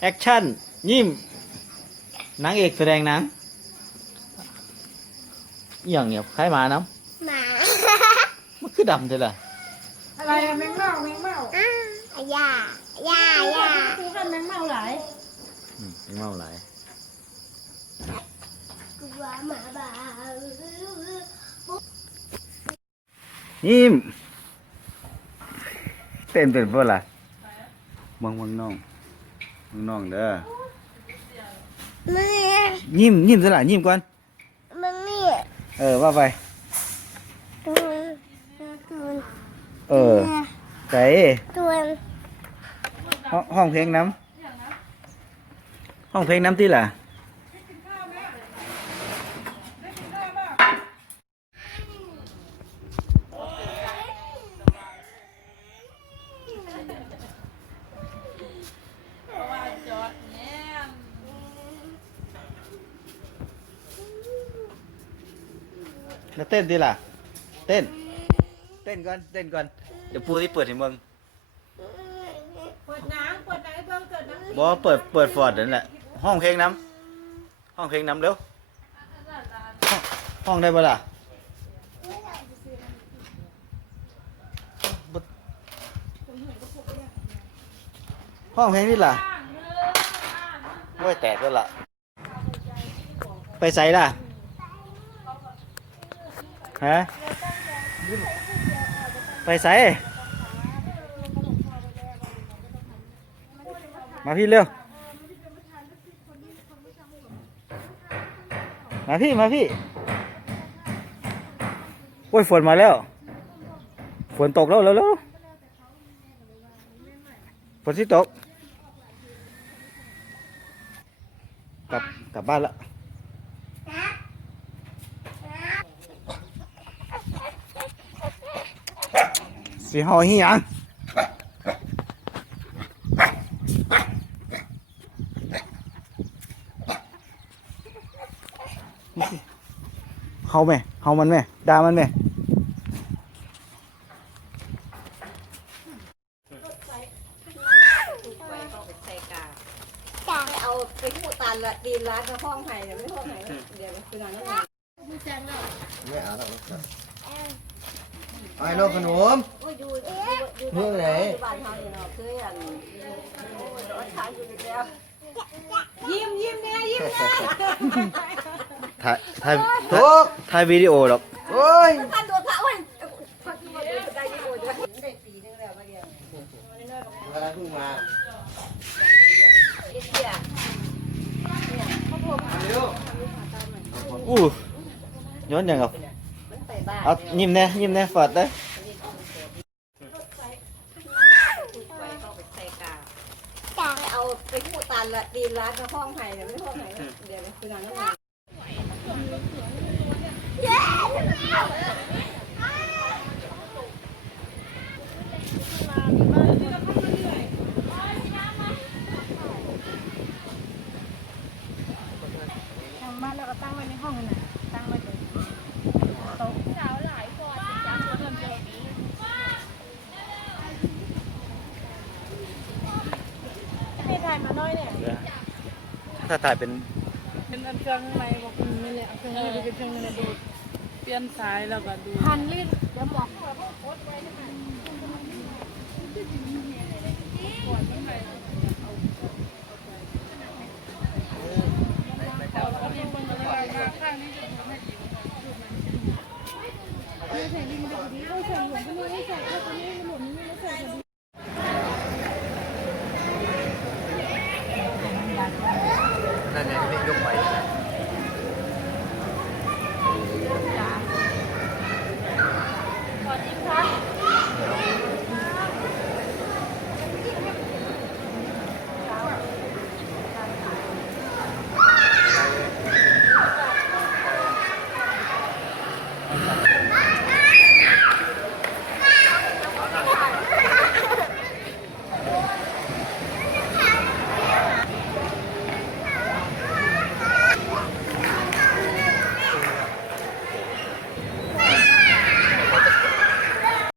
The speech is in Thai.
แอคชั่น ยิ้มนางเอกแสดงหนังอหย่างเงียบคล้ายหมาน้หมาำมันคือดำเท่าล่ะอะไรอะแมงเม่าแมงเม่าอ้าย่าย่าย่าคือกันแมงเม่าหลายอืมเป็นเมาหลายกลัวหมาบ้ายิ้มเต้นเป็นเพื่ออะไรมองมองน้องมอง น้องเด้อมึงยิ้มยิ้มซะละยิ้มก่อนมึงนี่เออว่าไป ตัวตัวเออใจตัวห้องห้องเพลงน้ำห้องเพลงน้ำที่ล่ะ แล้วเต้นดีล่ะ เต้น เต้นก่อน เต้นก่อน เดี๋ยวปูที่เปิดให้มึงเปิดหนังเปิดหนังให้เบิ่งเกิดหนังบอกว่าเปิด เปิดฟอร์ดนั่นแหละ ห้องเพลงน้ำห้องเพลงน้ำเร็ว ห้องห้องได้ปะล่ะบ่ห้องเพลงนี่ล่ะโอ้ยแตกแล้วล่ะ ไปใส่ล่ะ ฮะไปใส่มาพี่เร็ว มาพี่มาพี่โอ้ยฝนมาแล้ว ฝนตกแล้วเร็วเร็วฝนที่ตก กลับกลับบ้านละ สีหอเฮียงเฮาไหมเฮามันไหมด่ามันไหมจ้าเอาไปหูตันละตีนร้านกับห้องไห้เดี๋ยวไม่ห้องไห้เดี๋ยวคือนั้นนะไม่เอาแล้วไอ้โลกขนมโอ้ยดูเรื่อง ไหนบ้านเขาเนี่ยเนื้อันรถขายอยู่แล้วยิ้มยิ้มเนี่ยยิ้มเนี่ยถ่ายถ่ายทุกถ่ายวิดีโอหรอกโอ้ยท่านตัวพระเว้ยพักที่มาดูได้ยังไงได้ปีนึงแล้วมาเดียวกำลังเพิ่งมาอู้ย้อนยังครับ บ้านเอายิ้มแน่ยิ้มแน่ฟอดได้ไปเข้าไปใส่กาจ้าเอาไปหูตันละตีนร้านกับห้องไห้เดี๋ยวไม่ห้องไห้เดี๋ยวคือนั้นนะทำบ้านแล้วก็ตั้งไว้ในห้องนั่นน่ะตั้งไว้เลยโต๊ะสาวหลายกว่าสิจ้าคนเดียวนี้ ไม่ถ่ายมาน้อยเนี่ยถ้าถ่ายเป็นเป็นอันเครื่องข้างในบอกอืมนี่แหละเอาเครื่องนี้เป็นเครื่องนี้ดูดเปลี่ยนสายแล้วก็ดูพันลิ้นเดี๋ยวบอก ปวดตรงไหน